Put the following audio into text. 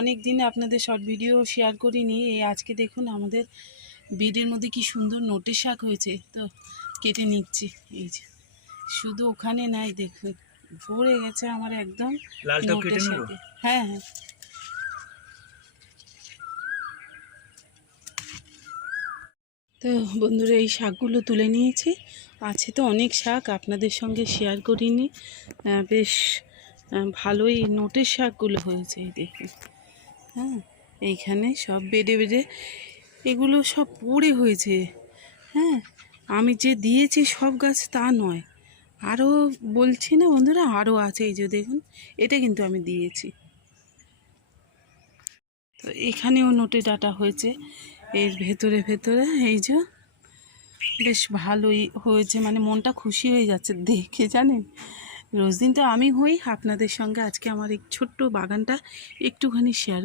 অনেক দিন আপনাদের শর্ট ভিডিও শেয়ার করিনি। এই আজকে দেখুন আমাদের বেডের মধ্যে কি সুন্দর নোটের শাক হয়েছে। তো কেটে নিচ্ছি। এই যে শুধু ওখানে নাই দেখুন ভরে গেছে আমার একদম নোটের শাকে। হ্যাঁ হ্যাঁ। তো বন্ধুরা এই শাকগুলো তুলে নিয়েছি। আছে তো অনেক শাক আপনাদের সঙ্গে শেয়ার করিনি। বেশ ভালোই নোটের শাকগুলো হয়েছে এই দেখুন হ্যাঁ এইখানে সব বেডে বেডে এগুলো সব পড়ে হয়েছে। হ্যাঁ আমি যে দিয়েছি সব গাছ তা নয়। আরও বলছি না বন্ধুরা, আরও আছে এই যে দেখুন, এটা কিন্তু আমি দিয়েছি। তো এখানেও নোটে ডাটা হয়েছে। এর ভেতরে ভেতরে এই যে বেশ ভালোই হয়েছে মানে মনটা খুশি হয়ে যাচ্ছে দেখে, জানেন? রোজ দিন তো আমি হই। আপনাদের সঙ্গে আজকে আমার এই ছোট্ট বাগানটা একটুখানি শেয়ার